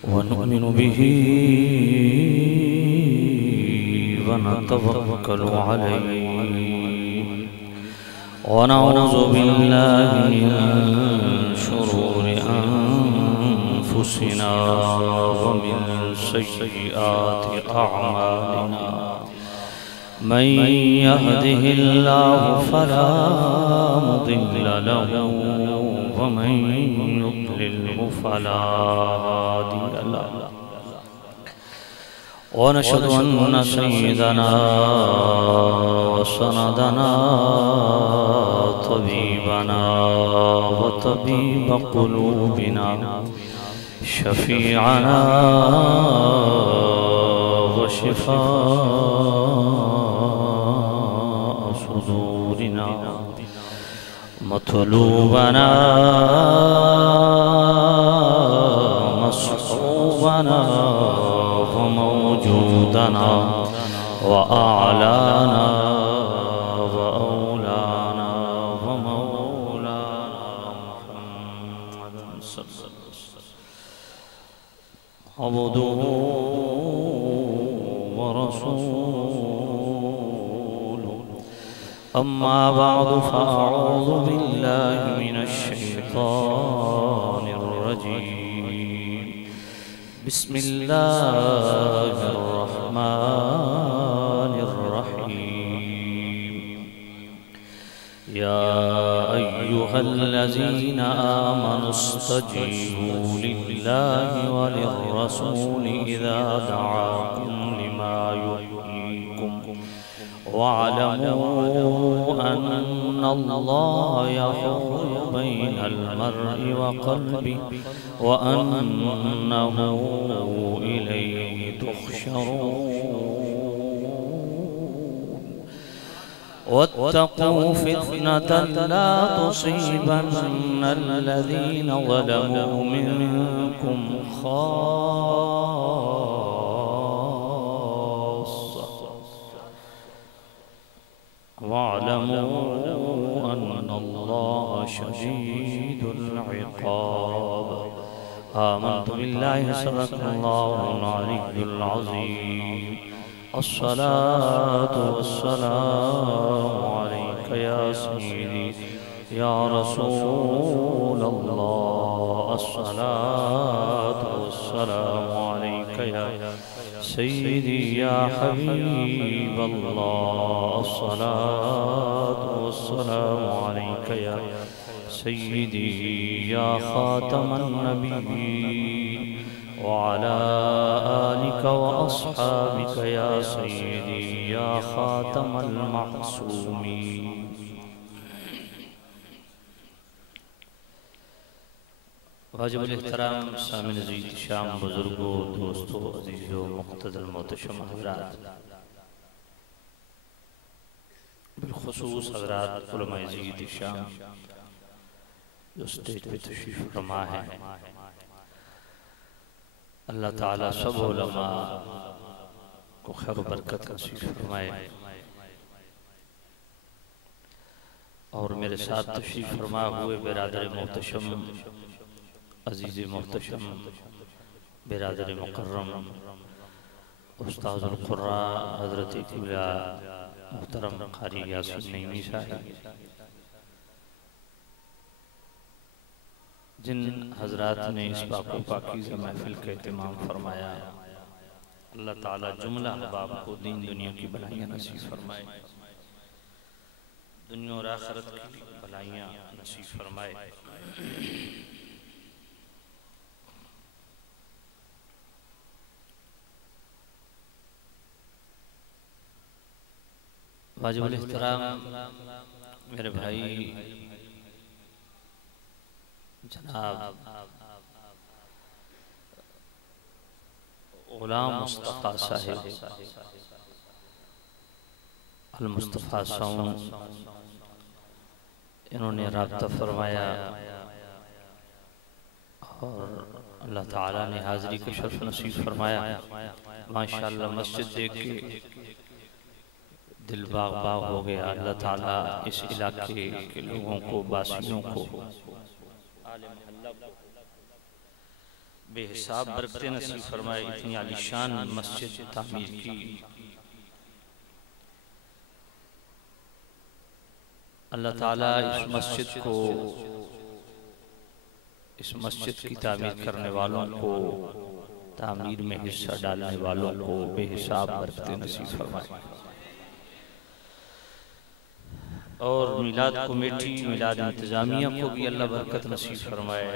वनुमिनु बिही वनतवक्कलु अलैहि वनऊज़ु बिल्लाहि मिन शुरूरि अंफुसिना व मिन सय्यिआति अअमालिना मन यहदिहिल्लाहु फला मुदिल्ल लहु व मन युद्लिल्हु फला हादिय लहु वनशहदु अन्न सय्यिदना व सनदना तबीबना व तबीब क़ुलूबिना शफ़ीअना व शिफ़ाअ सुदूरिना मतलूबना मसऊबना व मौजूदना व आलाना व औलाना व मौलाना मुहम्मदन सल्लल्लाहु अलैहि वसल्लम अब्दुहु व रसूलुहु अम्मा बअदु फ़अऊज़ु बिल्लाहि मिनश शैतानिर रजीम बिस्मिल्लाहिर रहमानिर रहीम या अय्युहल्लज़ीना आमनुस्तजीबू लिल्लाहि व लिर्रसूलि इज़ा दअाकुम लिमा युहयीकुम वअलमू अन्नल्लाह यहूलु बैनल मर्इ व क़ल्बिहि व अन्नहु इलैहि तुहशरून वत्तक़ू फ़ित्नतन ला तुसीबन्नल्लज़ीना ज़लमू मिनकुम ख़ास्सा वअलमू अन्नल्लाह शदीदुल इक़ाब आमन्तु बिल्लाहि सदक़ल्लाहुल अलिय्युल अज़ीम अस्सलातु वस्सलामु अलैका या सय्यिदी या रसूलल्लाह अस्सलातु वस्सलामु अलैका या सय्यिदी या हबीबल्लाह अस्सलातु वस्सलामु अलैका या सय्यिदी या खातमन नबिय्यीन व अला आलिका व अस्हाबिका या सय्यिदी या खातमल मासूमीन। वाजिबुल एहतराम सामिन अज़ीज़ शाम बुजुर्गों दोस्तों अज़ीज़ों मुक़्तदर मोहतशम हज़रात बिलख़ुसूस हज़रात उलमाए अज़ीज़ शाम जो स्टेज पे तशरीफ़ फरमा है अल्लाह ताला सब उलमा को खैर बरकत नसीब फरमाए और मेरे साथ तशरीफ़ फरमा हुए बिरादर मोहतशम अज़ीज़ मोहतशम बिरादर मुकर्रम उस्ताज़ुल क़ुर्रा हज़रत क़िबला मुहतरम क़ारी यासीन नईमी साहब जिन हज़रात ने इस पाकीज़ा महफ़िल का एहतमाम फरमाया अल्लाह ताला जुमला अहबाब को दीन दुनिया की भलाइयाँ नसीब फरमाए दुनिया और आखिरत की भलाइयाँ नसीब फरमाए। वाजिबुल एहतराम मेरे भाई जनाब ग़ुलाम मुस्तफ़ा साहिब अल मुस्तफ़ा साउंड इन्होंने राब्ता फरमाया और अल्लाह ताला ने हाज़िरी का शर्फ नसीब फरमाया। माशाअल्लाह मस्जिद देख के दिल बाग बाग हो गया। अल्लाह ताला इस इलाके के लोगों को, वासियों को, बेहिसाब बरकतें नसीब फरमाए। इतनी आलीशान मस्जिद तामीर की, अल्लाह ताला इस मस्जिद की तामीर करने वालों को, तामीर में हिस्सा डालने वालों को बेहिसाब बरकतें नसीब फरमाए। और मिलाद कमेटी, मिलाद इंतजामिया को भी अल्लाह बरकत नसीब फरमाए।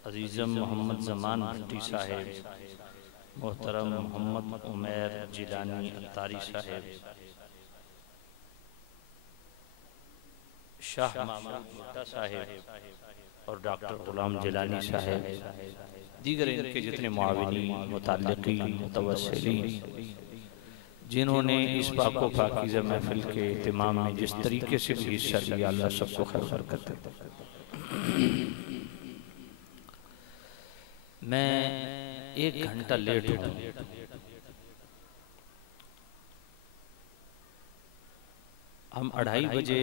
अजीज़म मोहम्मद जमान भट्टी साहेब, मोहतरम मोहम्मद उमैर जिलानी अत्तारी साहेब, शाह महमूद भुट्टा साहेब और डॉक्टर गुलाम जिलानी साहेब, दीगर इनके जितने मुआविनी, मुताल्लिकीन, मुतवस्सिलीन, जिन्होंने इस पाको पाकीज़ा महफिल के इत्माम में जिस तरीके से भी हिस्सा लिया, अल्लाह सबको खैर बरकत दे। मैं 1 घंटा लेट हूँ। हम 2:30 बजे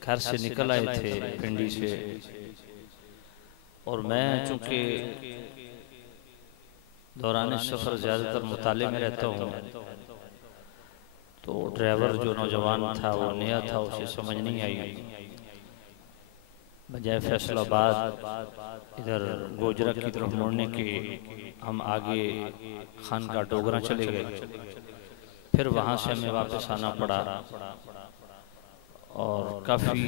घर से निकल आए थे पिंडी से, और मैं चूँकि दौरान सफ़र ज़्यादातर मुताले में रहता हूँ, तो ड्राइवर जो नौजवान था वो नया था, उसे समझ नहीं आई। बजाय फैसलाबाद इधर गोजरा की तरफ मुड़ने के हम आगे खानका डोगरा चले गए। फिर वहाँ से हमें वापस आना पड़ा और काफ़ी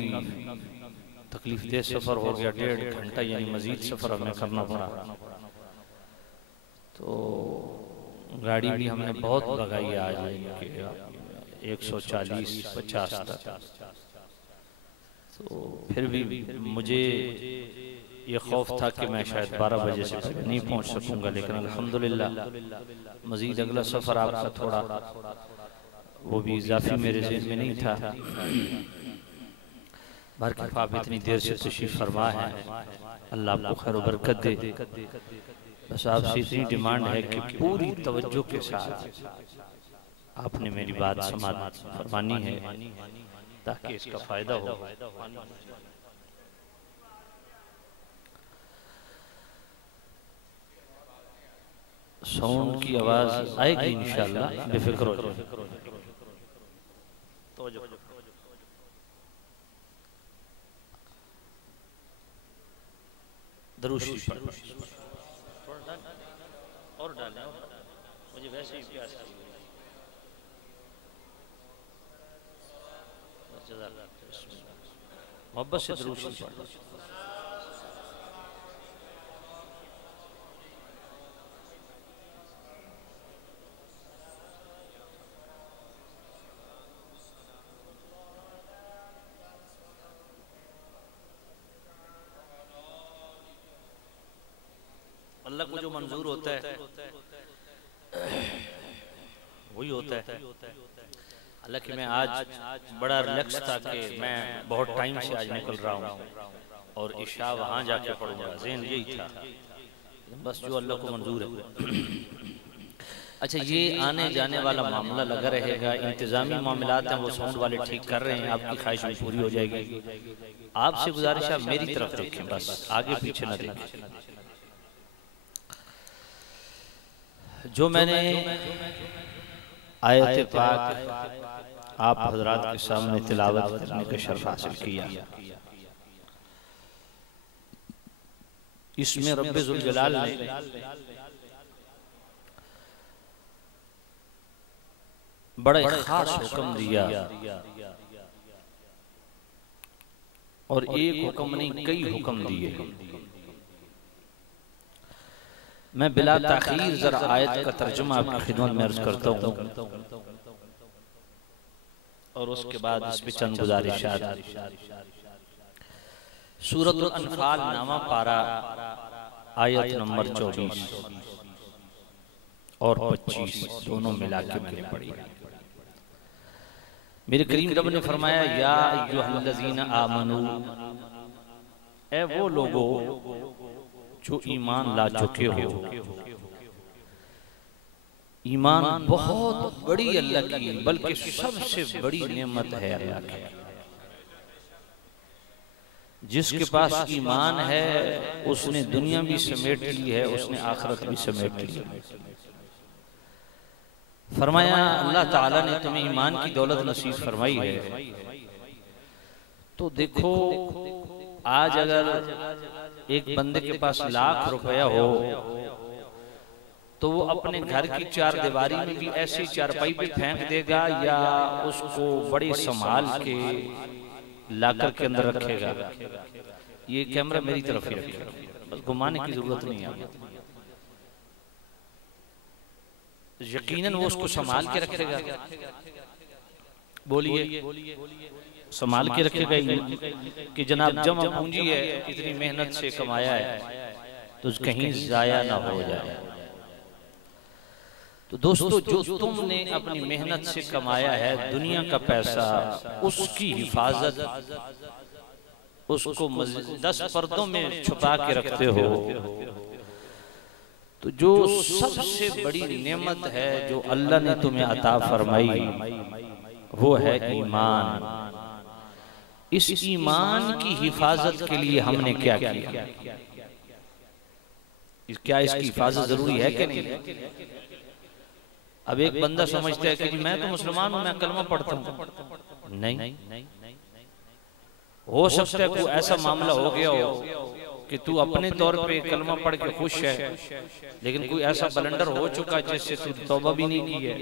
तकलीफ दे सफ़र हो गया। 1.5 घंटा यानी मज़ीद सफ़र हमें करना पड़ा। तो गाड़ी भी हमने बहुत भगाई आज, 140-50 तक। तो फिर भी मुझे ये खौफ था कि मैं शायद 12 बजे से पहले नहीं पहुंच सकूंगा, लेकिन अल्हम्दुलिल्लाह मज़ीद अगला सफ़र आपका थोड़ा वो भी इजाफी मेरे ज़हन में नहीं था। बरकत आप इतनी देर से तशरीफ़ फरमा है, अल्लाह आपको खैर बरकत दे। बस आपसे इतनी डिमांड है कि पूरी तवज्जो के साथ आपने मेरी बात समाअत फरमानी है, ताकि इसका फ़ायदा हो। साउंड की आवाज़ आएगी इंशाअल्लाह, बेफिक्र हो जाओ। दरूद शरीफ और डालें, मुझे वैसे ही प्यास लगी। मोहब्बत से दरूद शरीफ पढ़ो। अल्लाह को जो मंजूर होता है वही होता है। हालांकि मैं आज बड़ा रिलैक्स था कि मैं बहुत टाइम से आज निकल रहा हूँ और इशा वहाँ जाके पढ़ूंगा, ज़हन यही था, बस जो अल्लाह को मंजूर है। अच्छा, ये आने जाने वाला मामला लगा रहेगा, इंतजामी मामलात हैं वो साउंड वाले ठीक कर रहे हैं, आपकी ख्वाहिश भी पूरी हो जाएगी। आपसे गुजारिश है मेरी तरफ देखें, बस आगे पीछे न देखें। जो मैंने आयत पाक आप हजरात के सामने तिलावत करने का शर्फ हासिल किया, इसमें रब्बे जुल जलाल ने बड़ा खास हुक्म दिया, और एक हुक्म नहीं कई हुक्म दिए। मैं बिला ताखीर जरा आयत का तर्जुमा आपकी खिदमत में अर्ज करता हूँ और उसके बाद इस पे चंद गुजारिशात। सूरतुल अनफाल नामा पारा आयत नंबर 24 और 25 दोनों मिला के मैंने पढ़ी। मेरे करीम रब ने फरमाया, या अय्युहल्लज़ीना आमनू, ए वो लोगो जो ईमान ला चुके हो। ईमान बहुत बड़ी अल्लाह की, बल्कि सबसे बड़ी नेमत है अल्लाह की। जिसके पास ईमान है उसने दुनिया भी समेट ली है, उसने आखिरत भी समेट ली है। फरमाया अल्लाह ताला ने तुम्हें ईमान की दौलत नसीब फरमाई है। तो देखो आज अगर एक बंदे के पास लाख रुपया हो तो वो अपने घर की चार दीवारी में भी ऐसी चारपाई पे फेंक देगा या उसको बड़े संभाल के लाकर के अंदर रखेगा? ये कैमरा मेरी तरफ ही रखेगा, बस घुमाने की जरूरत नहीं है। यकीनन वो उसको संभाल के रखेगा। बोलिए, संभाल के रखेगा कि जनाब जमा पूंजी है, इतनी मेहनत से कमाया है तो कहीं जाया ना हो जाए। तो दोस्तों, जो तुमने अपनी मेहनत से कमाया है दुनिया का पैसा, उसकी हिफाजत उसको 10 पर्दों में छुपा के रखते हो। तो जो सबसे बड़ी नेमत है जो अल्लाह ने तुम्हें अता फरमाई वो है ईमान। इस ईमान की हिफाजत के लिए हमने क्या किया? क्या इसकी हिफाजत जरूरी है कि नहीं? अब एक बंदा समझता है कि मैं तो मुसलमान हूं, मैं कलमा पढ़ता हूं। नहीं, हो सकता है कोई ऐसा मामला हो गया हो कि तू अपने तौर पे कलमा पढ़ के खुश है, लेकिन कोई ऐसा बलंडर हो चुका जिससे तू तौबा भी नहीं की है।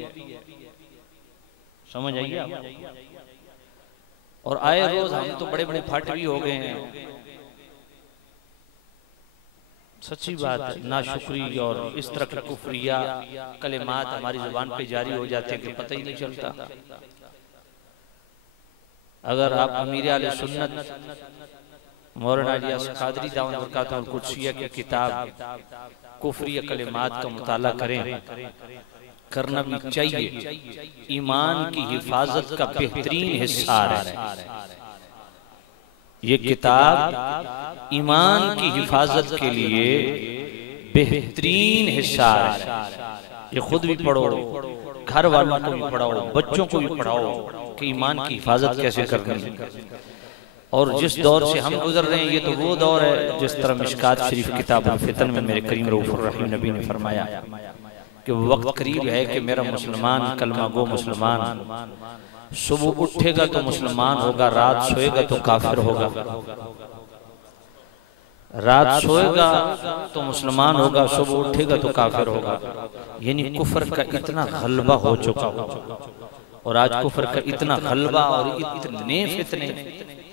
समझ आइए आप? और आए रोज हम तो बड़े बड़े फट भी हो गए हैं। सच्ची बात है, नाशुक्री और इस तरह के कुफरिया कलिमात हमारी जुबान पे जारी हो जाते हैं कि पता ही नहीं चलता। अगर आप अमीर आले सुन्नत मौलाना इलियास कादरी दामद बरकातुहुल कुद्सिया की किताब कुफरिया कलिमात का मुताला करें, करना भी चाहिए। ईमान की हिफाजत का बेहतरीन हिस्सा है ये किताब। ईमान की हिफाजत के लिए बेहतरीन हिस्सा है। ये खुद भी पढ़ो, घर वालों को भी पढ़ाओ, बच्चों को भी पढ़ाओ कि ईमान की हिफाजत कैसे करनी है। और जिस दौर से हम गुजर रहे हैं ये तो वो दौर है जिस तरह मिशकात शरीफ किताब फितन में मेरे करीम रऊफुर रहीम नबी ने फरमाया कि वक्त करीब है कि मेरा मुसलमान कलमा गो मुसलमान सुबह उठेगा तो मुसलमान होगा, रात सोएगा तो काफिर होगा। रात सोएगा तो मुसलमान होगा, सुबह उठेगा तो काफिर होगा। यानी कुफर का इतना गलबा हो चुका हो। और आज कुफर का इतना गलबा और इतने फितने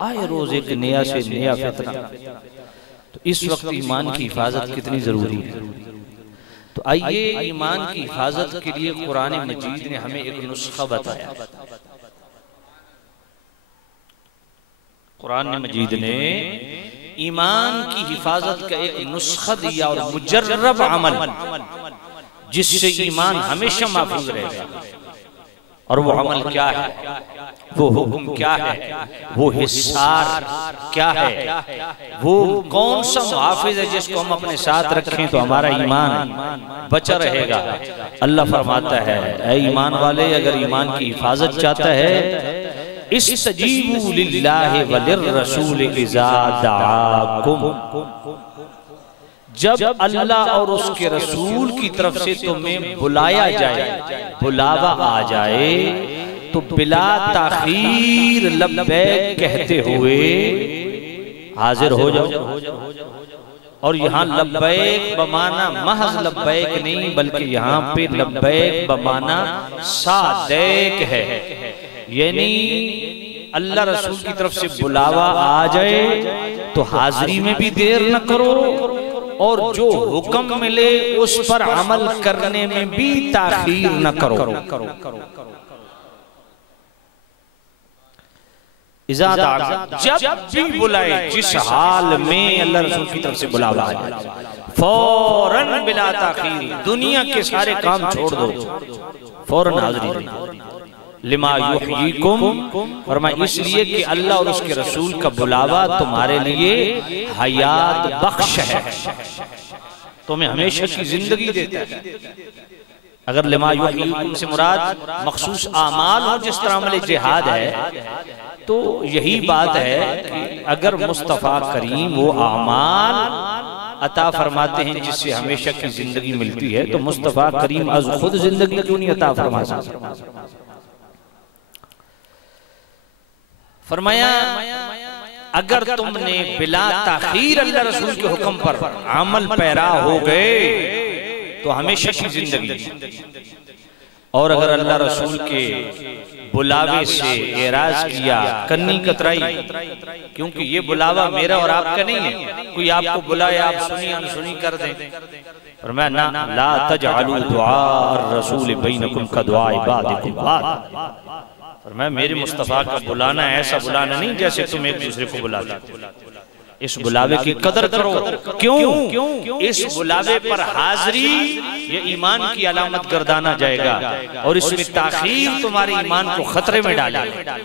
आए, रोज एक नया से नया फितना। तो इस वक्त ईमान की हिफाजत कितनी जरूरी है। तो आइए ईमान की हिफाजत के लिए कुरान मजीद ने हमें एक नुस्खा बताया। कुरान मजीद ने ईमान की हिफाजत का एक नुस्खा दिया और मुजर्रब अमल जिससे ईमान हमेशा महफूज रहेगा। और वो अमल क्या है, वो हुक्म क्या है, वो हिस्सार क्या है, वो कौन सा मुहाफिज है जिसको हम अपने साथ रखें तो हमारा ईमान बचा रहेगा। अल्लाह फरमाता है, ऐ ईमान वाले, अगर ईमान की हिफाजत चाहता है इस्तजीबू लिल्लाहि व लिर्रसूल इज़ा दआकुम, जब अल्लाह और उसके रसूल की तरफ से तुम्हें बुलाया जाए, बुलावा आ जाए तो बिला ताखीर लब्बैक कहते हुए हाजिर हो जाओ। और यहाँ लब्बैक बमाना महज लब्बैक नहीं, बल्कि यहाँ पे लब्बैक बमाना सादैक है। यानी अल्लाह रसूल की तरफ से बुलावा आ जाए तो हाजिरी में भी देर न करो और जो हुक्म मिले उस पर अमल करने में भी ताखीर न करो। जब भी बुलाए, जिस हाल में अल्लाह रसूल की तरफ से बुलावा आ जाए, फौरन बिला ताखीर दुनिया के सारे काम छोड़ दो, फौरन हाजिरी। लिमा युहयीकुम, फरमाया इसलिए कि अल्लाह और उसके रसूल का बुलावा तुम्हारे लिए हयात बख्श है, तुम्हें हमेशा की जिंदगी देता है। अगर लिमा युहयीकुम से मुराद मखसूस आमाल हो, जिस तरह अमल जिहाद है, तो यही बात है कि अगर मुस्तफ़ा करीम वो आमाल अता फरमाते हैं जिससे हमेशा की जिंदगी मिलती है, तो मुस्तफ़ा करीम आज खुद जिंदगी क्यों नहीं अता फरमा सकते? फरमाया अगर तुमने बिला ताखीर अल्लाह रसूल के हुक्म पर अमल पैरा हो गए तो हमेशा की जिंदगी, और अगर अल्लाह रसूल के बुलावे से एराज किया, कन्नी कतराई, क्योंकि ये बुलावा मेरा और आपका नहीं है, कोई आपको बुलाए आप सुनी अनसुनी कर दें। और मैं ना ला तजअलू दुआ रसूल बैनकुम का दुआ इबादिकुम बाद। और मैं मेरे मुस्तफ़ा का बुलाना ऐसा बुलाना नहीं जैसे तुम एक दूसरे को बुलाते, इस बुलावे की कदर करो। क्यों? इस बुलावे पर हाजिरी ये ईमान की अलामत गर्दाना जाएगा और इसमें ताखीर तुम्हारे ईमान को खतरे में डालेगा,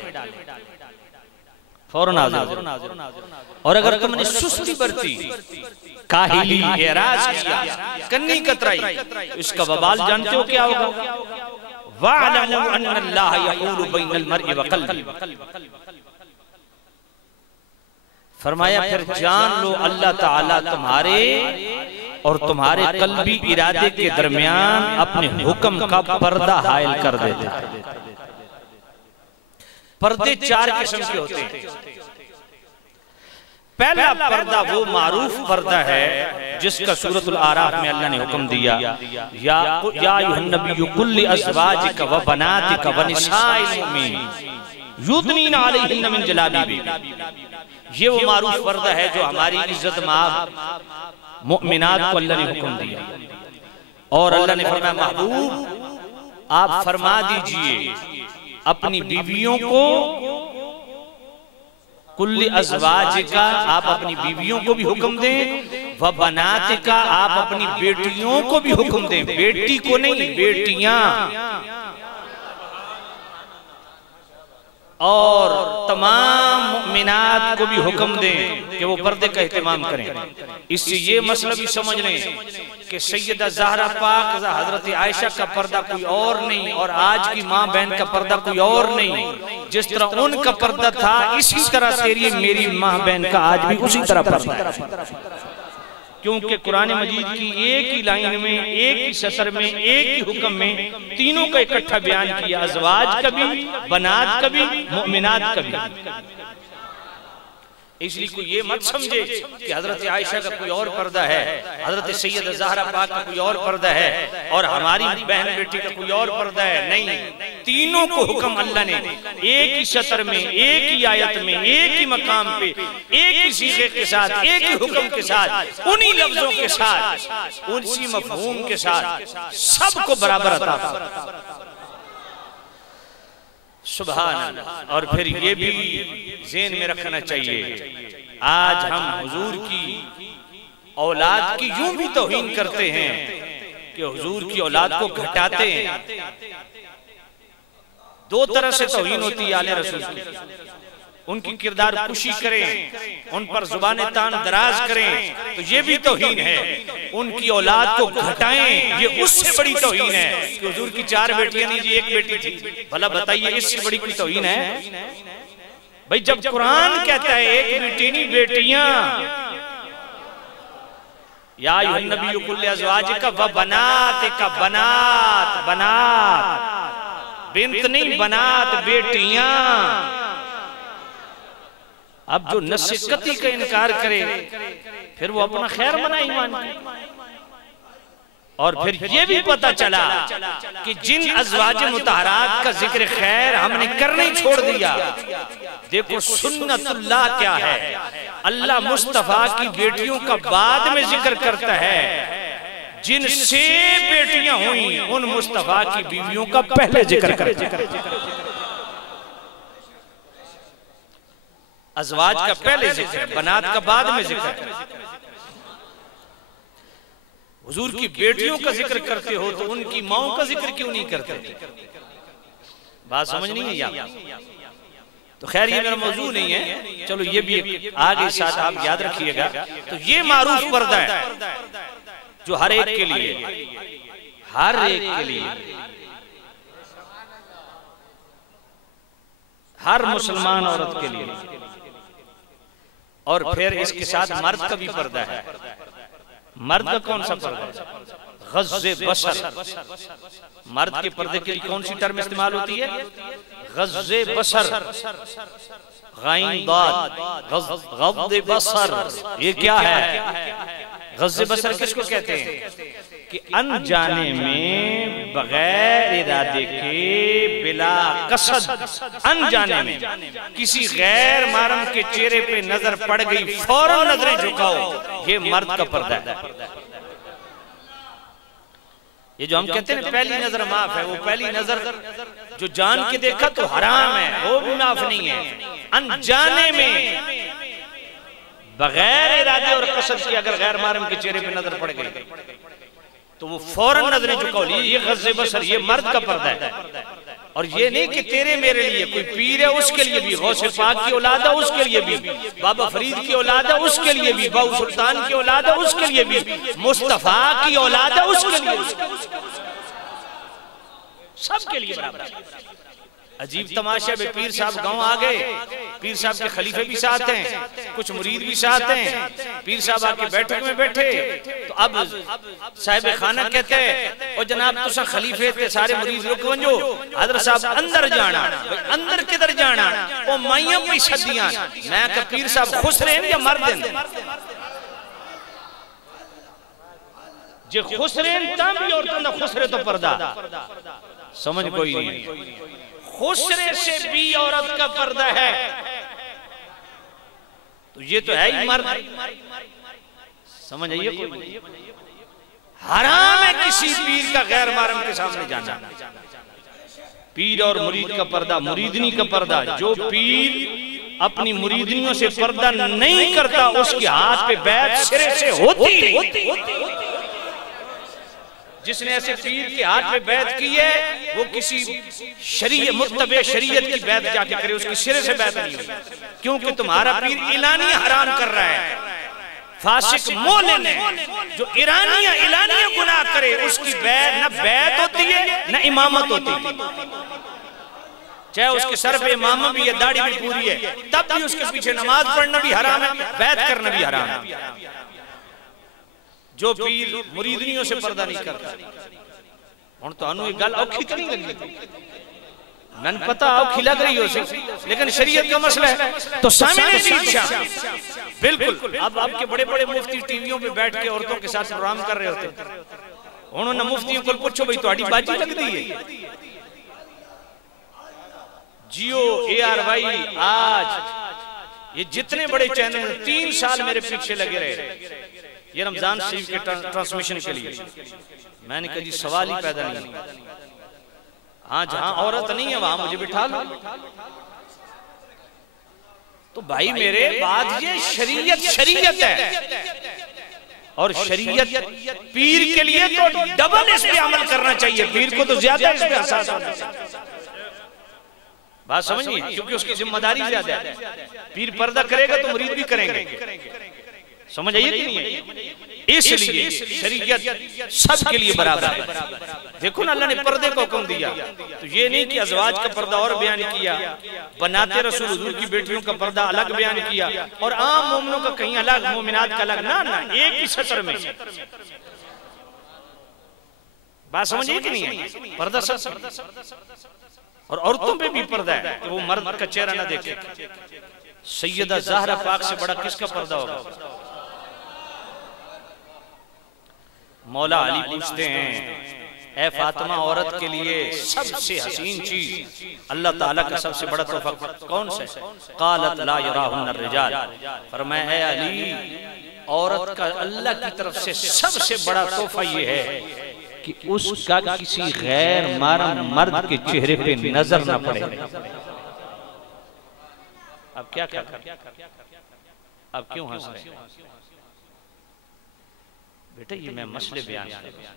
फौरन हाजिर। और अगर तुमने सुस्ती बरती, काहिली, एराज किया, कन्नी कतराई, इसका वबाल जानते हो क्या होगा? वअलमू अन्नल्लाह यहूलु बैनल मर्इ व क़ल्बी। फरमाया फिर जान लो अल्लाह ताला तुम्हारे और तुम्हारे कल्बी इरादे के दरमियान अपने हुक्म का पर्दा हायल कर देता है। पर्दे चार किस्म के होते हैं। पहला पर्दा वो मारूफ पर्दा है जिसका सूरतुल आराफ में अल्लाह ने हुक्म दिया, या अय्युहन नबिय्यु कुल लिअज़वाजिका व बनातिका व निसाइल मुमिनीन युदनीना अलैहिन्ना मिन जलाबिबिहिन्ना। ये वो मारूफ पर्दा है जो हमारी इज्जत माब मुमिनात को अल्लाह ने हुक्म दिया। और अल्लाह ने फरमाया महबूब आप फरमा दीजिए अपनी बीवियों को, कुल्ली अज़वाजिका आप अपनी बीवियों को भी हुक्म दें, व बनातिका आप अपनी बेटियों को भी हुक्म दें, बेटी को नहीं बेटियां, और तमाम मुमिनात को भी हुक्म दें कि वो पर्दे का एहतमाम करें। इससे ये मसला भी समझ लें कि सैयदा ज़हरा पाक हजरत आयशा का पर्दा कोई और नहीं और आज की माँ बहन का पर्दा कोई और नहीं। जिस तरह उनका पर्दा था इसी तरह तेरी मेरी माँ बहन का आज भी उसी तरह पर्दा है। क्योंकि कुरान मजीद की एक ही लाइन में, एक ही सतर में, एक ही हुक्म में तीनों का इकट्ठा बयान किया, अज़वाज का भी, बनात का भी, मुमिनात का भी। इसलिए कोई ये मत समझे कि हजरत आयशा का कोई और पर्दा है, हजरत सैयदा ज़हरा पाक का कोई और पर्दा है और हमारी बहन बेटी का कोई और पर्दा है। नहीं, तीनों को हुक्म अल्लाह ने एक ही सतर में, एक ही आयत में, एक ही मकाम पे, एक ही सीगे के साथ, एक ही हुक्म के साथ, उन्हीं लफ्जों के साथ, उसी मफहूम के साथ सबको बराबर अता फरमाया। सुभान अल्लाह। और फिर ये भी ज़हन में रखना चाहिए, आज हम हुजूर की औलाद की यूं भी तौहीन करते हैं कि हुजूर की औलाद को घटाते हैं। दो तरह से तौहीन होती है आले रसूल की। उनकी किरदार कुशी करें, उन पर जुबाने तान दराज करें तो ये भी तौहीन है। उनकी औलाद को घटाएं ये उससे बड़ी तौहीन है कि हुजूर की 4 बेटियां नहीं जी 1 बेटी थी। भला बताइए इससे बड़ी कोई तौहीन है? भाई जब कुरान कहता है 1 बेटी नहीं बेटियां, या अय्युहन नबिय्यु कुल लिअज़वाजिका व बनातिका, बनात बनात, बिन्त नहीं बनात, बेटियां। अब जो नसीहती का इनकार करे फिर वो अपना खैर मना ईमान की। और फिर ये भी पता चला कि जिन अज़वाज मुतहरात का जिक्र खैर हमने करना ही छोड़ दिया। देखो सुन्नतुल्लाह क्या है, अल्लाह मुस्तफ़ा की बेटियों का बाद में जिक्र करता है, जिनसे बेटियां हुई उन मुस्तफ़ा की बीवियों का पहले जिक्र करता है। अज़वाज का पहले जिक्र है, बनात का बाद में जिक्र है। हुजूर की बेटियों का जिक्र करते हो तो उनकी माओं का जिक्र क्यों नहीं करते? बात समझ नहीं है यार? तो खैर ये मेरा मौजू नहीं है, चलो ये भी आगे साथ आप याद रखिएगा। तो ये मारूफ पर्दा है जो हर एक के लिए, हर एक के लिए, हर मुसलमान औरत के लिए। और फिर इसके साथ मर्द का भी पर्दा है। मर्द का कौन सा पर्दा है? गज़्ज़े बसर। मर्द के पर्दे के लिए कौन सी टर्म इस्तेमाल होती है? गज़्ज़े बसर, गाइन दाद, गज़्ज़े बसर। ये क्या है? गज़्ज़े बसर किसको कहते हैं? कि अनजाने में, बगैर इरादे के, बिला कसद, अनजाने में किसी गैर महरम के चेहरे पे नजर पड़ गई, फौरन नजरें झुकाओ, ये मर्द का पर्दा है। ये जो हम कहते हैं ना पहली नजर माफ है, वो पहली नजर जो जान के देखा तो हराम है, वो भी माफ नहीं है। अनजाने में, बगैर इरादे और कसद के अगर गैर महरम के चेहरे पे नजर पड़ गई तो वो फौरन नजरें झुकाओ, ये गज़्ज़े बसर, ये मर्द का पर्दा है। और ये नहीं कि तेरे मेरे लिए, कोई पीर है उसके लिए भी, गौसे पाक की औलाद है उसके लिए भी, बाबा फरीद की औलाद है उसके लिए भी, बाबू सुल्तान की औलाद है उसके लिए भी, मुस्तफा की औलाद है उसके लिए भी, सबके लिए बराबर। अजीब तमाशा में पीर साहब गांव आ गए, पीर साहब के खलीफे भी साथ हैं, कुछ मुरीद भी साथ हैं। पीर साहब आके बैठक में बैठे तो अब साहिब खाना कहते हैं, और जनाब तुसा खलीफे थे, सारे मुरीद रुक वंजो, हजरत साहब अंदर जाना। अंदर किधर जाना? ओ माइयां भी सदियां। मैं कहा पीर साहब खुश रहे या मर देन? जे खुश रहे तां भी औरतों ना खुश रहे तो पर्दा समझ कोई नहीं। खुसरे से भी औरत का पर्दा है, तो ये तो है ही मर्द। समझ आइए कोई? हराम है किसी पीर का गैर महरम के सामने जाना। पीर और मुरीद का पर्दा, मुरीदनी का पर्दा। जो पीर अपनी मुरीदनियों से पर्दा नहीं करता उसके हाथ पे बैत सिरे से होती नहीं। जिसने ऐसे पीर के हाथ में बैत की है वो किसी शरीयत, मुत्तबे शरीयत की बैत जाके करे, उसकी सिरे से बैत नहीं हुई। क्योंकि तुम्हारा पीर इलानिया हराम कर रहा है। फासिक मोमिन है जो इरानिया इलानिया गुनाह करे, उसकी बैत न बैत होती है न इमामत होती है। चाहे उसके सर पे इमामा भी है, दाढ़ी भी पूरी है, तब भी उसके पीछे नमाज पढ़ना भी हराम है, बैत करना भी हराम है। जो पीर मुरीदनियों से पर्दा नहीं करता। हुण तुहानू एक गल औखी तो नहीं लगी? मैंने पता औखी लग रही हो सी, लेकिन शरीयत का मसला है तो सामने बिल्कुल। अब आपके बड़े बड़े मुफ्ती टीवियों पे बैठ के औरतों के साथ प्रोग्राम कर रहे होते, उन्होंने मुफ्तियों को पूछो भाई तुम्हारी बाजी लगती है? जियो, ARY, आज ये जितने बड़े चैनल 3 साल मेरे पीछे लगे रहे ये रमजान शरीफ के ट्रांसमिशन के लिए। मैंने कहा जी सवाल ही पैदा नहीं। हाँ जहां औरत नहीं है वहां मुझे बिठा लो। तो भाई मेरे बाद ये शरीयत है, और शरीयत पीर के लिए तो डबल इस पे अमल करना चाहिए। पीर को तो ज्यादा इस पे एहसास होना चाहिए। बात समझिए, क्योंकि उसकी जिम्मेदारी ज्यादा है। पीर पर्दा करेगा तो मुरीद भी करेंगे। समझ आइए कि नहीं? इसलिए शरीयत सबके लिए बराबर है। देखो ना, अल्लाह ने पर्दे को हुक्म दिया तो ये नहीं कि अज़वाज का पर्दा और बयान किया, बनाते रसूल हुजूर की बेटियों का पर्दा अलग बयान किया और आम मोमिनों का कहीं अलग, मोमिनात का अलग। ना, एक ही सतर में। बात समझिए कि नहीं है? पर्दा सब। और औरतों पे भी पर्दा है कि वो मर्द का चेहरा ना देखे। सैयदा ज़हरा पाक से बड़ा किसका पर्दा होगा? मौला अली पूछते हैं, ए फातिमा, औरत के लिए सबसे हसीन चीज अल्लाह ताला का सबसे बड़ा तोहफा कौन सा है? क़ालत ला यराहुन्नर रिजाल। फरमाया, ए अली, औरत का अल्लाह की तरफ से सबसे बड़ा तोहफा ये है कि उसका किसी गैर महरम मर्द के चेहरे पे नजर ना पड़े। अब क्या कर, अब क्यों हंस रहे बेटा? ये मैं मसले बयान कर रहा हूं,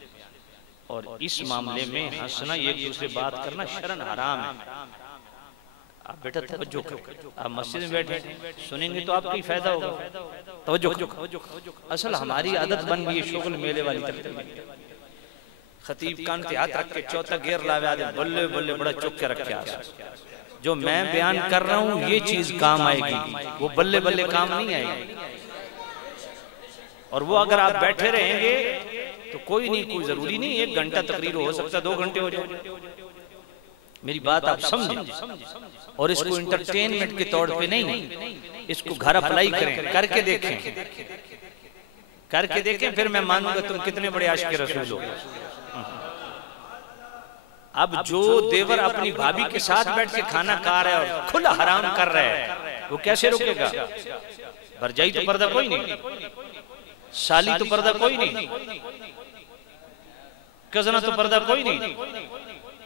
और इस मामले में हंसना, एक दूसरे बात करना शरन हराम है। आप बेटा तवज्जो करो, आप मस्जिद में बैठे सुनेंगे तो आपको ही फायदा होगा। तवज्जो करो। असल हमारी आदत बन गई है शुगल मेले वाली तरफ। खतीब कान के हाथ रख के चौथा गेर लावे आदे बल्ले बल्ले बड़ा चुप के रखे। जो मैं बयान कर रहा हूं ये चीज काम आएगी, वो बल्ले बल्ले काम नहीं आएगी। और वो अगर आप बैठे रहेंगे तो कोई नहीं, कोई जरूरी नहीं 1 घंटा तकरीर हो सकता 2 घंटे हो जाए। मेरी बात आप समझें और इसको इंटरटेनमेंट के तौर पे नहीं, इसको घर अप्लाई करें, करके देखें, करके देखें, फिर मैं मानूंगा तुम कितने बड़े आशिक रसूल हो। अब जो देवर अपनी भाभी के साथ बैठ के खाना खा रहा है और खुला हराम कर रहा है, वो कैसे रुकेगा? भरजाई तो पर्दा कोई नहीं, साली तो पर्दा कोई नहीं, कज़ना तो पर्दा कोई नहीं,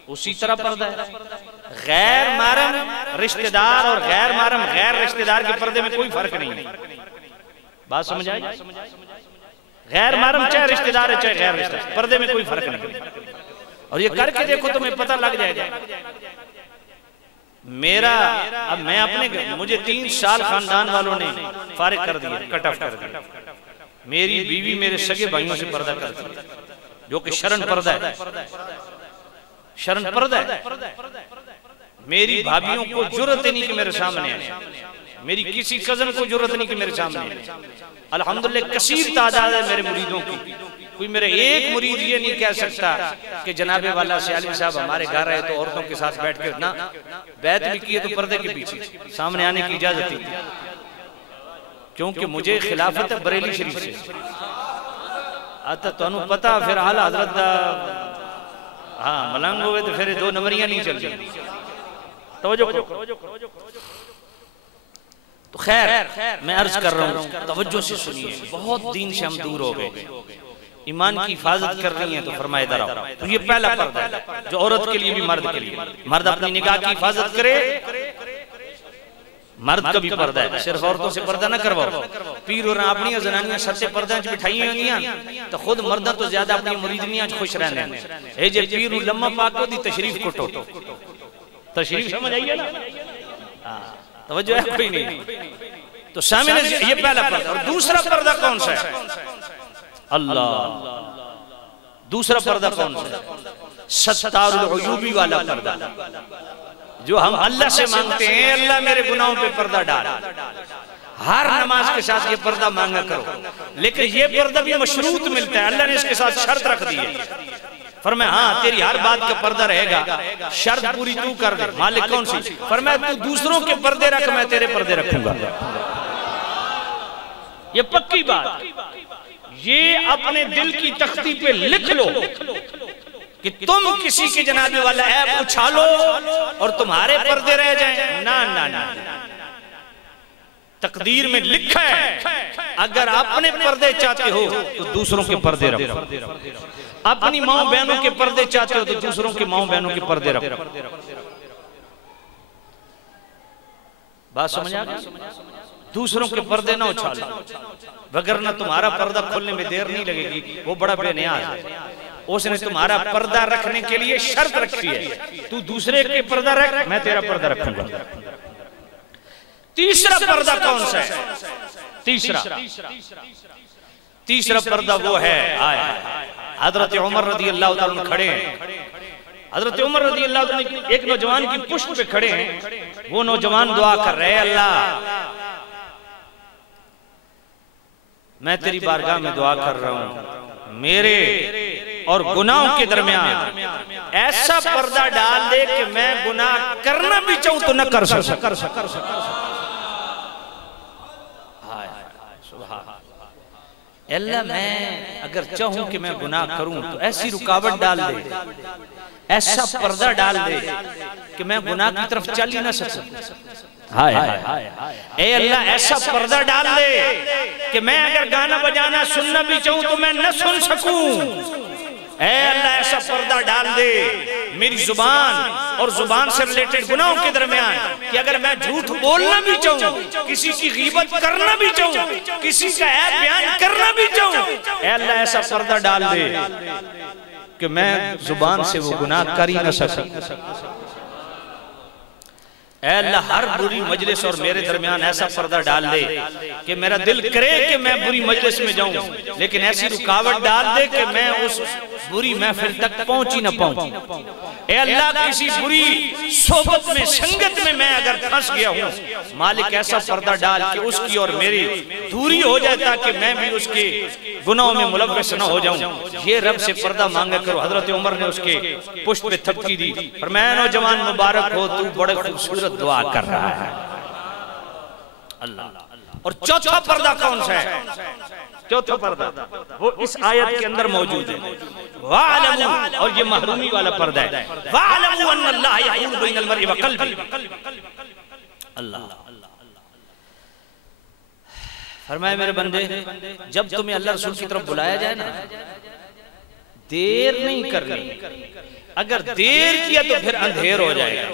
उसी तरह पर्दा है। गैर महरम रिश्तेदार और गैर महरम गैर रिश्तेदार के पर्दे में कोई फर्क नहीं है। बात समझ आई? गैर महरम चाहे रिश्तेदार है चाहे गैर रिश्तेदार, पर्दे में कोई फर्क नहीं। और ये करके देखो तुम्हें पता लग जाएगा। मेरा अब मैं अपने मुझे 3 साल खानदान वालों ने फारिग कर दिया, कट ऑफ कर दिया। मेरी बीवी मेरे सगे भाइयों से पर्दा करती है, जो कि शरण पर्दा है, शरण पर्दा है। मेरी भाभियों को जुर्रत नहीं कि मेरे सामने है, मेरी किसी कजन को जुर्रत नहीं कि मेरे सामने है। अल्हम्दुलिल्लाह कसीर तादाद है मेरे मुरीदों की। कोई मेरे एक मुरीद ये नहीं कह सकता कि जनाबे वाला सियाली साहब हमारे घर आए तो औरतों के साथ बैठ के ना बैत भी किए तो पर्दे के पीछे, सामने आने की इजाजत थी, क्योंकि मुझे खिलाफत है बरेली शरीफ से। आता तो पता फिर आला हजरत दा हाँ मलंग हुए तो फिर 2 नंबरियां नहीं चल गई। तवज्जो करो। तो खैर मैं अर्ज कर रहा हूँ, तवज्जो से सुनिए। बहुत दिन से हम दूर हो गए, ईमान की हिफाजत कर रही है, तो फरमाए इधर आओ। तो ये पहला पर्दा है जो औरत के लिए भी मर्द के लिए। मर्द अपनी निगाह की हिफाजत करे, मर्द का भी पर्दा है, सिर्फ औरतों से पर्दा ना करवाओ। पीर और अपनी जनानियां सच्चे पर्दा बिठाई हुई तो खुद मर्दा तो ज्यादा अपनी मुरीदनियां खुश रहने ए जे पीर लम्मा पाको दी तशरीफ को टो तशरीफ समझ आइए ना, तवज्जो है कोई नहीं। तो सामने ये पहला पर्दा। और दूसरा पर्दा कौन सा है? अल्लाह। दूसरा पर्दा कौन सा है? सत्तारुल उयूबी वाला पर्दा, जो हम अल्लाह से मांगते हैं, अल्लाह मेरे गुनाहों पे पर्दा डाल। हर नमाज के साथ ये पर्दा मांगा करो, लेकिन ये पर्दा भी मशरूत मिलता है। अल्लाह ने इसके साथ शर्त रख दी है, फरमाया हाँ तेरी हर बात का पर्दा रहेगा, शर्त पूरी तू कर दे। मालिक कौन सी? फरमाया तू दूसरों के पर्दे रख, मैं तेरे पर्दे रखूंगा। ये पक्की बात, ये अपने दिल की तख्ती पे लिख लो कि तुम किसी के जनाबे वाला ऐप उछालो और तुम्हारे पर्दे रह जाएं। ना ना ना, तकदीर में लिखा है अगर अपने पर्दे चाहते हो तो दूसरों के पर्दे रखो, अपनी माँ बहनों के पर्दे चाहते हो तो दूसरों के माँ बहनों के पर्दे रखो। बात समझ आ गई? दूसरों के पर्दे ना उछालो, वगरना तुम्हारा पर्दा खोलने में देर नहीं लगेगी। वो बड़ा बेनियाज है, उसने तुम्हारा पर्दा रखने के लिए शर्त रखी है, तू दूसरे के पर्दा रख, मैं तेरा पर्दा रखूंगा। तीसरा पर्दा कौन सा है? तीसरा पर्दा वो है, हजरत उमर रज़ी अल्लाह ताला अन्हु खड़े हैं। हजरत उमर रज़ी अल्लाह ताला अन्हु एक नौजवान की पुष्ट पे खड़े हैं। वो नौजवान दुआ कर रहे हैं, अल्लाह मैं तेरी बारगाह में दुआ कर रहा हूं, मेरे और गुनाहों के दरमियान ऐसा पर्दा डाल दे कि मैं गुनाह करना भी चाहूं तो न कर सकूं। अल्लाह मैं अगर चाहूं कि मैं गुनाह करूं तो ऐसी रुकावट डाल दे, ऐसा पर्दा डाल दे कि मैं गुनाह की तरफ चल ही ना सकूं। हाय हाय, ए अल्लाह ऐसा पर्दा डाल दे कि मैं अगर गाना बजाना सुनना भी चाहूं तो मैं न सुन सकूं। ए अल्लाह ऐसा पर्दा डाल दे मेरी जुबान और जुबान से रिलेटेड गुनाहों के दरमियान कि अगर मैं झूठ बोलना भी चाहूं, किसी की गीबत करना भी चाहूं, किसी का ऐब बयान करना भी चाहूं, ए अल्लाह ऐसा पर्दा डाल दे कि मैं जुबान से वो गुनाह कर ही न सकूं। ऐ अल्लाह हर बुरी मजलिस और मेरे दरमियान ऐसा पर्दा डाल दे कि मेरा दिल करे कि मैं बुरी मजलिस में जाऊं, लेकिन ऐसी रुकावट डाल दे कि मैं उस बुरी महफिल तक पहुंची न पहुंची। ए अल्लाह, किसी बुरी सोबत में, संगत में मैं अगर फंस गया हूँ, मालिक ऐसा पर्दा डाल कि उसकी और मेरी दूरी हो जाए ताकि मैं भी उसके गुनाहों में मुलव्वस न हो जाऊं। ये रब से पर्दा मांगा करो। हजरत उमर ने उसके पुष्ट पे थपकी दी, फरमाया नौजवान मुबारक हो, तू बड़े खूबसूरत दुआ कर रहा है। अल्लाह। और चौथा पर्दा कौन सा है? चौथा पर्दा वो इस आयत के अंदर मौजूद है, वालमू, और ये महरूमी वाला पर्दा है, वालमू अन्नल्लाह यहूलु बैनल मर्इ व क़ल्बी। अल्लाह फरमाए मेरे बंदे, जब तुम्हें अल्लाह रसूल की तरफ बुलाया जाए ना, देर नहीं करनी। अगर देर किया तो फिर अंधेर हो जाएगा,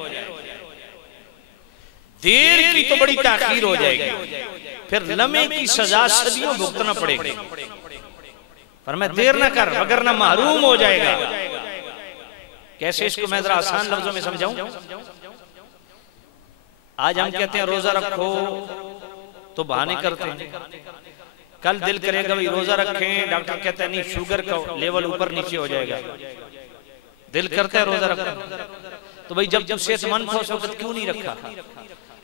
देर की तो बड़ी ताखीर हो जाएगी, फिर लम्हे की सजा सदियों भुगतना पड़ेगी। फरमाए देर ना कर वगरना महरूम हो जाएगा। कैसे? इसको मैं जरा आसान लफ्जों में समझाऊं। आज हम कहते हैं रोजा रखो तो बहाने करते हैं। कल दिल करेगा भाई रोजा रखें, डॉक्टर कहता है नहीं शुगर का लेवल ऊपर नीचे हो जाएगा, दिल करता है रोजा रखो। तो भाई जब सेहतमंद हो उस वक्त क्यों नहीं रखा?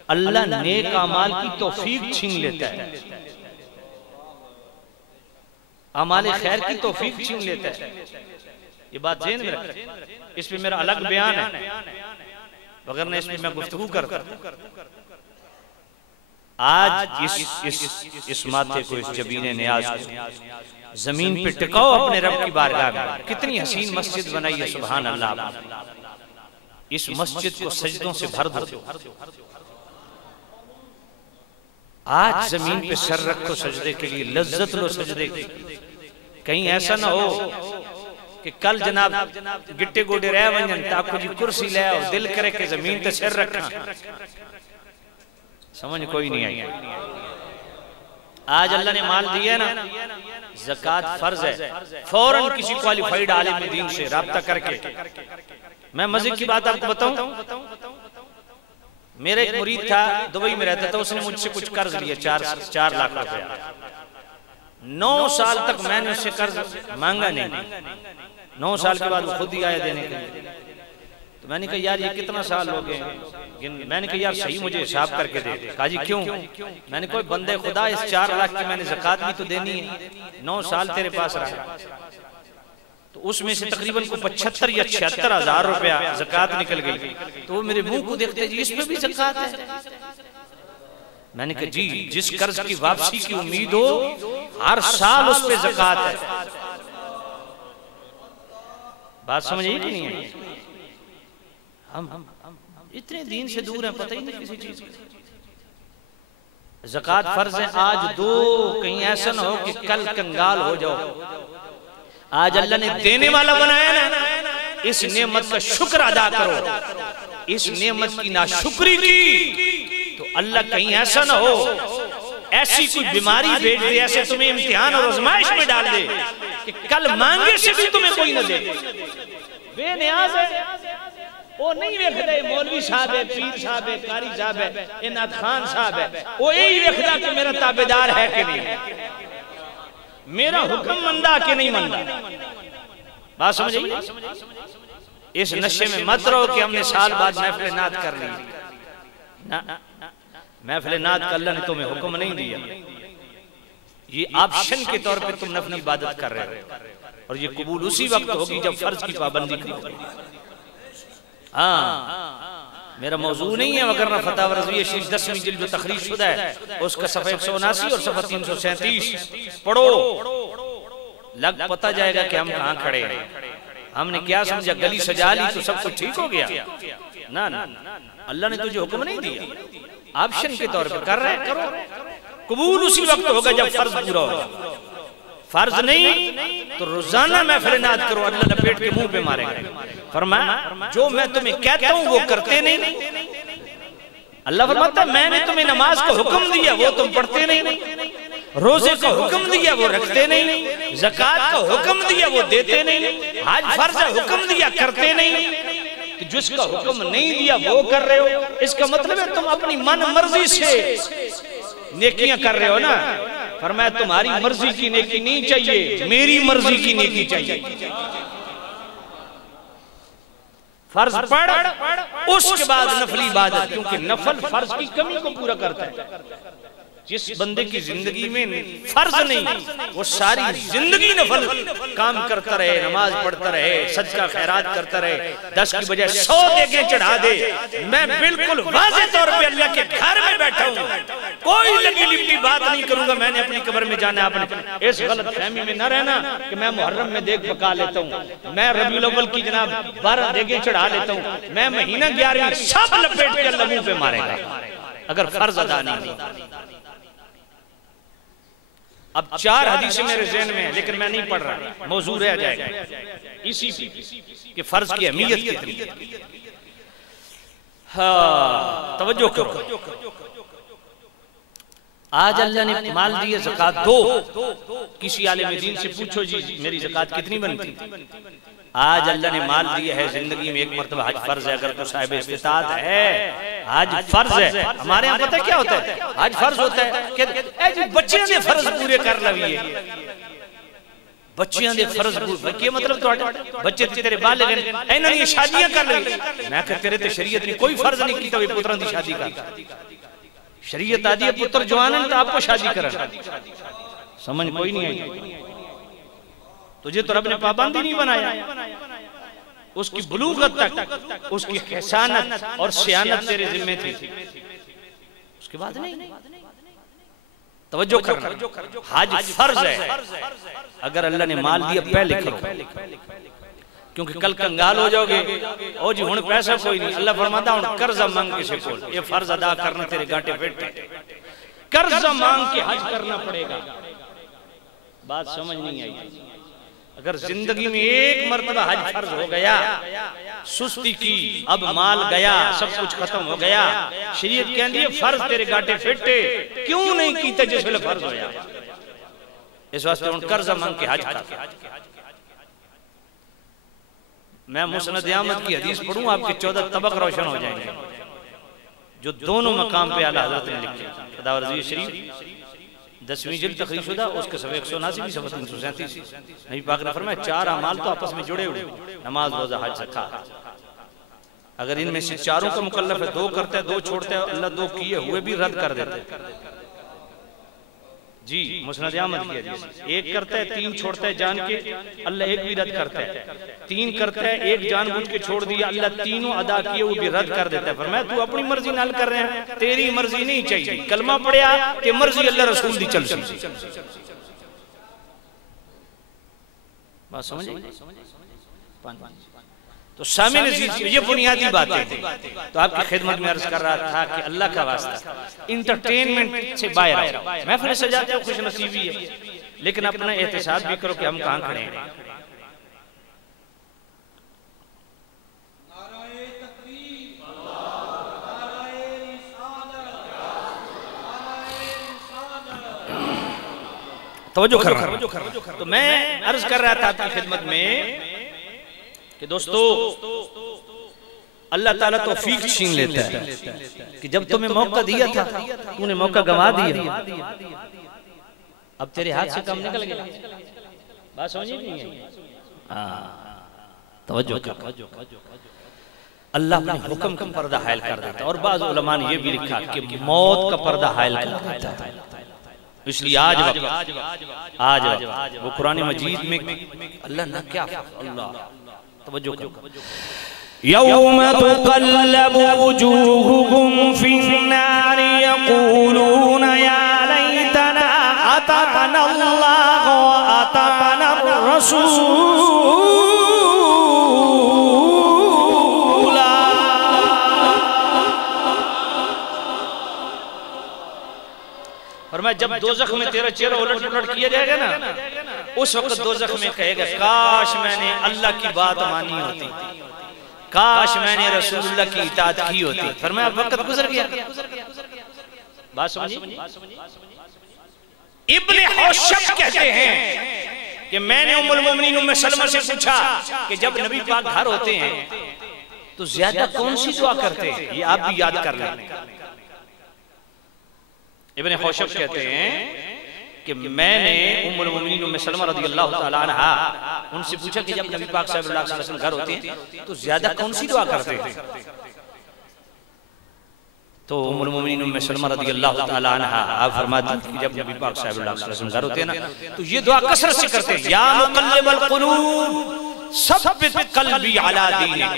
अल्लाह नेक अमाल की तौफीक छीन लेता है, अमाल खैर की तौफीक छीन लेता है। ये बात ज़हन में रखें। इस पे मेरा अलग बयान है, वगरना इसमें मैं गुफ्तगू करता। आज इस माथे को, इस जबीने नियाज को जमीन पे टिकाओ अपने रब की बारगाह में। कितनी हसीन मस्जिद बनाई है, सुभान अल्लाह। इस मस्जिद को सजदों से भर दो। आज जमीन पे सर रखो सजदे के लिए, लज्जत लो सजदे की। कहीं ऐसा ना हो कि कल जनाब गिट्टे गोडे रह वंजन ताको जी कुर्सी ले आओ, दिल करे कि जमीन पे सिर रखना, समझ कोई नहीं आई। आज अल्लाह ने माल दिया ना, ज़कात फर्ज है। फौरन किसी क्वालिफाइड आलिम दीन से राब्ता करके, मैं मजे की बात आपको बताऊं, मेरा एक मुरीद था, दुबई में रहता था, उसने मुझसे कुछ कर्ज लिया 4 लाख रुपया। 9 साल तक मैंने उससे कर्ज मांगा नहीं। 9 साल के बाद वो खुद ही आया देने के लिए। तो मैंने कहा यार ये कितना साल हो गए? मैंने कहा यार सही मुझे हिसाब करके दे। कहा जी क्यों? मैंने कोई बंदे खुदा, इस 4 लाख की मैंने ज़कात भी तो देनी है, 9 साल तेरे पास रहा, तो उसमें से तकरीबन को 75 या 76 हज़ार रुपया ज़कात निकल गई। तो वो मेरे मुंह को देखते जी इसमें भी ज़कात है। मैंने कहा जी जिस कर्ज की वापसी की उम्मीद हो, हर साल उस पे ज़कात है। बात समझ आई कि नहीं है? हम इतने दीन से दूर हैं, पता ही नहीं किसी चीज की। ज़कात फर्ज है आज दो, कहीं ऐसा ना हो कि कल कंगाल हो जाओ। आज अल्लाह ने देने वाला बनाया ना, इस नेमत का शुक्र अदा करो। इस नेमत की नाशुक्री की तो अल्लाह कहीं ऐसा ना हो ऐसी कोई बीमारी भेज दे, ऐसे तुम्हें इम्तिहान और आजमाइश में डाल दे कि कल मांगे से भी तुम्हें कोई न दे। बेनियाज है वो नहीं वेखदा मौलवी साहब है, पीर साहब है, कारी साहब है, इनात खान साहब है, वो यही वेखदा कि मेरा ताबेदार है कि नहीं, मेरा हुक्म मंदा कि नहीं मंदा। बात समझ आई? इस नशे में मत रहो कि हमने साल बाद महफिल नात कर ली ना, महफिल नात का अल्लाह ने तुम्हें हुक्म नहीं दिया। ये ऑप्शन के तौर पे तुम नफली इबादत कर रहे हो, और ये कबूल उसी वक्त होगी जब फर्ज की पाबंदी करोगे। हाँ, मेरा मौजू नहीं है, वगरना फतावा रज़विया शरीफ 10वीं जिल्द जो तखरीज शुदा है उसका सफ़ा 179 और सफ़ा 337 पढ़ो, लग पता जाएगा कि हम कहाँ खड़े हैं। हमने क्या समझा गली सजा ली तो सब कुछ ठीक हो गया? ना ना, अल्लाह ने तुझे हुक्म नहीं दिया, ऑप्शन के तौर पे कर रहे हैं, करो। कबूल उसी वक्त होगा जब फर्ज पूरा होगा। फर्ज नहीं तो रोजाना महफिल नात करो, अल्लाह लपेट के मुंह पे मारेगा। फरमाया जो मैं तुम्हें कहता हूं वो करते नहीं। अल्लाह फरमाता मैंने तुम्हें नमाज का हुक्म दिया वो तुम पढ़ते नहीं, रोजे का हुक्म दिया वो रखते नहीं, ज़कात का हुक्म दिया वो देते नहीं, हज फर्ज हुक्म दिया करते नहीं। तो जिसका हुक्म नहीं दिया वो कर रहे हो, इसका मतलब है तुम अपनी मन मर्जी से नेकियां कर रहे हो ना। फरमाया तुम्हारी मर्जी की नेकी नहीं चाहिए, मेरी मर्जी की नेकी चाहिए। फर्ज पढ़ उसके बाद नफली इबादत, क्योंकि नफल फर्ज की कमी को पूरा करता है। जिस बंदे की जिंदगी में फर्ज नहीं, वो सारी जिंदगी नफल काम करता रहे, नमाज पढ़ता रहे, सदका खैरात करता रहे, 10 की बजाय 100 देगे चढ़ा दे, मैं बिल्कुल वाज़े तौर पे अल्लाह के घर में बैठा हूँ, कोई लगी लिपटी बात नहीं करूंगा, मैंने अपनी कब्र में जाना। आपने इस गलत फहमी में न रहना कि मैं मुहर्रम में देग पका लेता हूँ, मैं रबीउल अव्वल की जनाब 12 देगे चढ़ा लेता हूँ, मैं महीना 11 सब लपेट के अल्लाह मुंह पे मारेगा अगर फर्ज अदा नहीं। अब 4 हदीसें मेरे ज़हन में है, लेकिन मैं नहीं पढ़ रहा, मौजू रह जाएगा इसी कि फर्ज की अहमियत कितनी। हाँ, तवज्जो करो। आज अल्लाह ने माल दिए, ज़कात दो। किसी आलिम दीन से पूछो जी मेरी ज़कात कितनी बनती। आज अल्लाह ने माल दिया है, जिंदगी में एक मरतबा हज फर्ज है, अगर तो साहिब इस्तिताअत है, हज फर्ज है। हमारे यहाँ पता क्या होता है, हज फर्ज होता है कि बच्चियां दे फर्ज पूरे कर लविए, बच्चियां दे फर्ज पूरे, क्या मतलब तो बच्चे तेरे बाल लगे इन्हां दी शादियां कर लवी। मैं कह तेरे ते शरीयत ने कोई फर्ज नहीं कीता वे पुत्रां दी शादी कर। शरीयत आदि है पुत्र जवान तो आपको शादी कर, समझ कोई नहीं आई। तुझे तो रब ने पाबंदी नहीं बनाया, उसकी बुलूगत तक उसकी हिसानत और सियानत तेरे जिम्मे थी, उसके बाद नहीं। तवज्जो करना, हज फर्ज है। अगर अल्लाह ने माल दिया पहले करो, क्योंकि कल कंगाल हो जाओगे। ओ जी हुण पैसा कोई नहीं, अल्लाह फरमाता हुण कर्जा मांग किसी को, ये फर्ज अदा करना तेरे गांठे फिट, कर्जा मांग के हज करना पड़ेगा। बात समझ नहीं आई। अगर जिंदगी में एक मर्तबा हज फर्ज हो गया, सुस्ती की, अब माल गया, सब कुछ खत्म हो गया, शरीयत कहती है फर्ज तेरे गांठे फिटे, क्यों नहीं कीते जिस वेले फर्ज होया। इस वास्ते हुण कर्जा मांग के हज कर। मैं मुस्नद अहमद की हदीस पढ़ूं, आपके 14 तबक रोशन हो जाएंगे, जो दोनों मकाम पे आला हज़रत ने लिखे। सदावरजी शरीफ 10वीं जिल्द तखरीज शुदा, उसके सफ़े 179 भी सफ़ा 337। नबी पाक ने फरमाया 4 अमाल तो आपस में जुड़े हुए, नमाज, रोजा, हज, ज़कात। अगर इनमें से चारों का मुकल्लफ है, 2 करता है 2 छोड़ता है, अल्लाह 2 किए हुए भी रद्द कर देता है। जी मुस्नद अहमद की हदीस, 1 करता है 3 छोड़ता है जान के, अल्लाह 1 भी रद्द करता है। 3 करता है 1 जानबूझ के छोड़ दिया, अल्लाह तीनों अदा किए वो भी रद्द कर देता है। फरमाया तू अपनी मर्जी नाल कर रहे हैं, तेरी मर्जी नहीं चाहिए। कलमा पढ़िया कि मर्जी अल्लाह रसूल दी चल सी। बात समझ? तो सामने ये बुनियादी बातें थी। तो आपकी खिदमत में अर्ज कर रहा था कि अल्लाह का वास्ता इंटरटेनमेंट से बाहर आओ। महफिल सजाते हो, खुश नसीबी है, लेकिन अपना एहतिसाब भी करो कि हम कहाँ खड़े हैं। तवज्जो कर रहा हूं। तो मैं अर्ज कर रहा था आपकी खिदमत में कि दोस्तों अल्लाह ताला तौफीक छीन लेता है कि जब तुम्हें मौका दिया था तूने मौका गंवा दिया, अब तेरे हाथ से काम निकल गया। बात समझी नहीं है? तवज्जो कर। अल्लाह अपने हुक्म का पर्दा हायल कर देता है, और बाज़ उलमा ने ये भी लिखा कि मौत का पर्दा हायल कर देता है। इसलिए आज वो कुरान मजीद में अल्लाह ने क्या, अल्लाह तवज्जो करो, यौम तुक़ल्लबु वुजूहुहुम फिन्नार यक़ूलून या लैतना अताना अल्लाह व अताना रसूल। और मैं जब दोज़ख में तेरा चेहरा उलट पुलट किया जाएगा ना, उस वक्त दोज़ख में कहेगा काश मैंने अल्लाह की बात मानी होती, काश मैंने रसूलुल्लाह की इताअत की होती। फरमाया वक्त गुजर गया। बात समझिए। इब्ने हौशब कहते हैं कि मैंने उम्मुल मोमिनीन उम्मे सलमा से पूछा कि जब नबी पाक घर होते हैं तो ज्यादा कौन सी दुआ करते हैं, ये आप भी याद कर लें। इब्ने हौशब कहते हैं कि मैंने उम्मुल मोमिनीन उम्मे सलमा रज़ियल्लाहु तआला अन्हा उनसे पूछा कि जब नबी पाक सल्लल्लाहु अलैहि वसल्लम घर होते हैं तो ज्यादा कौन सी दुआ करते थे? तो उम्मुल मोमिनीन उम्मे सलमा रज़ियल्लाहु तआला अन्हा आप फरमाती कि जब नबी पाक सल्लल्लाहु अलैहि वसल्लम घर होते हैं ना तो ये दुआ कसरत से करते हैं, या मुक़ल्लिबल क़ुलूब सब्बित क़ल्बी अला दीनिक,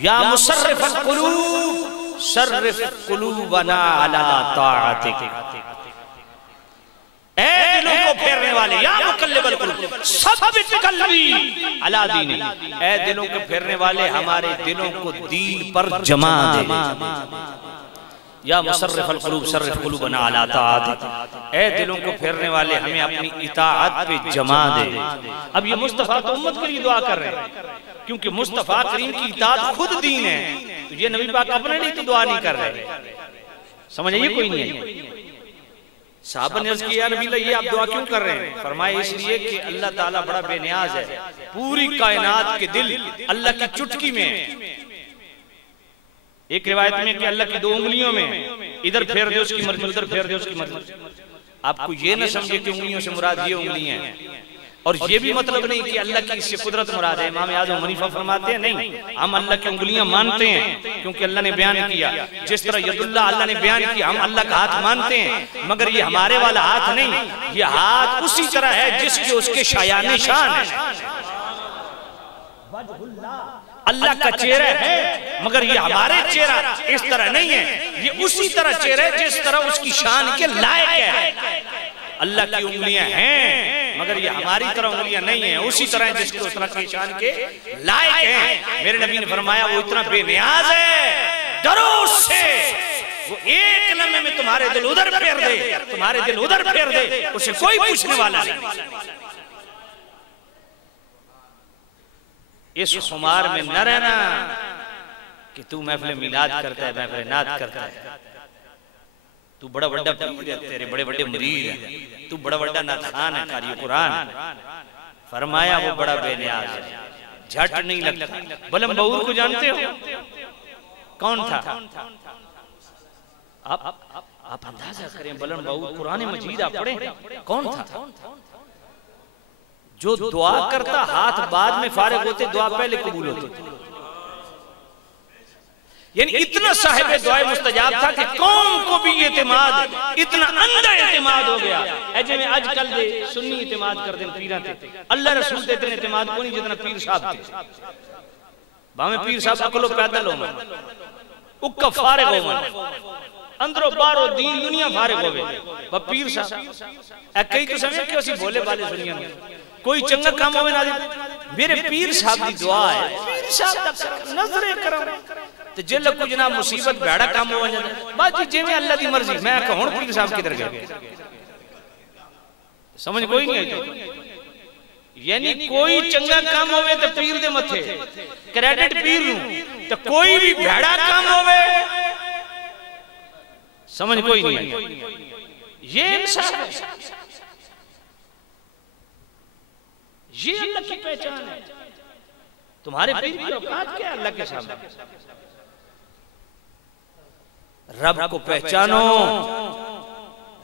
या मुसर्रिफल क़ुलूब सर्रिफ क़ुलूबना अला ताअतिक। ए दिलों को फेरने वाले, या मुक़ल्लिबल क़ुलूब सब्बित क़ल्बी अला दीनिक, ए दिलों को फेरने वाले हमारे दिलों को दीन पर जमा दे। या मुसर्रिफल क़ुलूब सर्रिफ क़ुलूबना अला ताअतिक, ए दिलों को फेरने वाले हमें अपनी इताअत पे जमा दे। अब ये मुस्तफ़ा तो उम्मत के लिए दुआ कर रहे हैं, क्योंकि मुस्तफ़ा करीम की इताअत खुद दीन है, तो ये नबी पाक अपने लिए तो दुआ नहीं कर रहे। समझ आइए, कोई नहीं है। साहबा ने अर्ज़ किया, या नबी अल्लाह ये आप दुआ क्यों कर रहे हैं? फरमाया इसलिए कि अल्लाह ताला बड़ा बेनियाज है, पूरी कायनात के दिल अल्लाह की चुटकी में है। एक रिवायत में कि अल्लाह की 2 उंगलियों में, इधर फेर दे उसकी मर्जी, उधर फेर दे उसकी मर्जी। आपको ये ना समझे कि उंगलियों से मुराद ये उंगलियां हैं, और ये भी मतलब नहीं कि अल्लाह की इससे कुदरत मुराद है। इमाम आज़म हनीफा फरमाते हैं नहीं, हम अल्लाह की उंगलियां मानते हैं क्योंकि अल्लाह ने बयान किया। जिस तरह यदुल्लाह अल्लाह ने बयान किया, हम अल्लाह का हाथ मानते हैं, मगर ये हमारे वाला हाथ नहीं, ये हाथ उसी तरह है जिसके उसके शायाने शान है। अल्लाह का चेहरा है, मगर ये हमारे चेहरा इस तरह नहीं है, ये उसी तरह चेहरा है जिस तरह उसकी शान के लायक है। अल्लाह की उंगलियां हैं, मगर ये हमारी तरह उंगलियां नहीं है, उसी तरह जिसके उस तरह की शान के लायक है। मेरे नबी ने फरमाया वो इतना बेनियाज है, डरो उससे, वो एक लम्हे में तुम्हारे दिल उधर फेर दे, तुम्हारे दिल उधर फेर दे, उसे कोई पूछने वाला नहीं। इस खुमार में न रहना कि तू महफिल मिलाद करता है, महफिल नात करता है, तू बड़ा बड़ा पीर है, तेरे बड़े बड़े मुरीद हैं, तू बड़ा बड़ा नाथखान है, कारी कुरान। फरमाया वो बड़ा बेनियाज है, झट नहीं लगता। बलम बऊर को जानते हो कौन था? आप अंदाजा करें, बलम बऊर कुरान मजीद आप पढ़े, कौन था? जो दुआ करता हाथ बाद में फारिग होते, दुआ पहले कबूल होती। यानी इतना साहिब दुआ मुस्तजाब था कि कौम को भी एतमाद, इतना अंधा एतमाद हो गया। ऐसे में आजकल दे सुन्नी एतमाद कर दे पीरा थे, अल्लाह रसूल ते इतने एतमाद को नहीं जितना पीर साहब थे। बामे पीर साहब अकलो पैदल हो मन, उक्का फारिग हो मन, अंदरो बारो दीन दुनिया फारिग होवे। पीर साहब कई तो समझ के उसी भोले वाले सुनिया कोई चंगा काम होवे ना, मेरे पीर साहब की दुआ है, पीर साहब दा नजरे करम ते जे लगो जनाब मुसीबत बैड़ा काम हो जाए, बाजी जिवें अल्लाह दी मर्जी। मैं कह हुण पीर साहब किधर गए? समझ कोई नहीं आई। यानी कोई चंगा काम होवे ते पीर दे मथे क्रेडिट पीर नूं, ते कोई भी बैड़ा काम होवे समझ कोई नहीं आई। ये इंसाफ है, ये अल्लाह की पहचान है। तुम्हारे पीर की औकात क्या है अल्लाह के सामने? रब को पहचानो,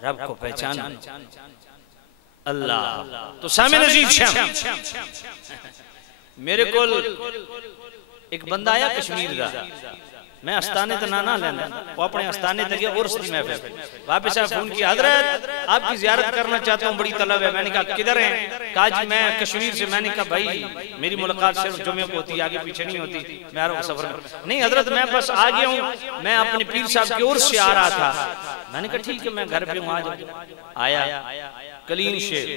रब को पहचानो। अल्लाह तो सामने नजीब शाम मेरे को एक बंदा आया कश्मीर का, मैं अस्ताने तो ना लेना, वो अपने अस्ताने तक गया उर्स दी महफिल। वापस आया, फोन किया, हजरत आपकी जियारत करना चाहता हूँ, बड़ी तलब है। मैंने कहा किधर है? कहा जी मैं कश्मीर से। मैंने कहा भाई मेरी मुलाकात सिर्फ जुमे को होती है, आगे पीछे नहीं होती, मैं आ रहा हूँ सफर में। नहीं हजरत मैं बस आ गया हूँ, मैं अपने पीर साहब की उर्स से आ रहा था। मैंने कहा ठीक है मैं घर पे हूँ, आ जाओ। आया कलीन शेर,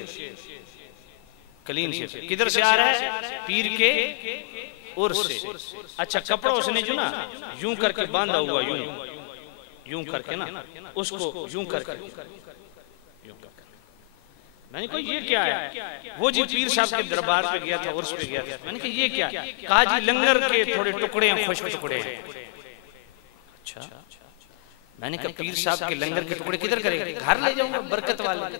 कलीन शेर किधर से आ रहा है? पीर के उर्स से। अच्छा कपड़ा उसने जो ना यूं करके बांधा हुआ, यूं करके ना उसको यूं करके, मैंने कहा ये क्या है? वो जी पीर साहब के दरबार पे गया था, उर्स पे गया था। मैंने कहा ये क्या? कहा जी लंगर के थोड़े टुकड़े हैं, खुश्क टुकड़े हैं। अच्छा मैंने कहा पीर साहब के लंगर के टुकड़े किधर करेंगे? घर ले जाऊंगा, बरकत वाले।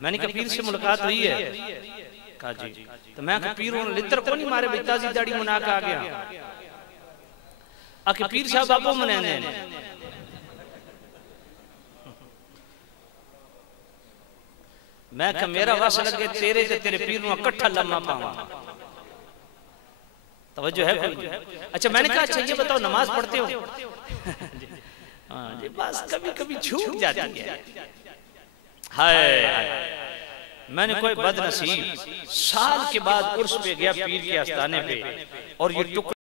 मैंने कहा पीर से मुलाकात हुई है? कहा जी। तो मैं कहा पीर लित्र को नहीं मारे, ताजी दाढ़ी मुना के आ गया। आके पीर साहब आपो मने मैं कहा मेरा वस लगे तेरे ते तेरे पीर नु इकट्ठा लम्मा पावा। तवज्जो है कोई? अच्छा मैंने कहा अच्छा ये बताओ नमाज पढ़ते हो? हाँ जी बस कभी कभी छूट जाती है। हाय मैंने कोई बदनसीब साल के बाद उर्स पे गया पीर के आस्थाने पे और ये टुकड़ा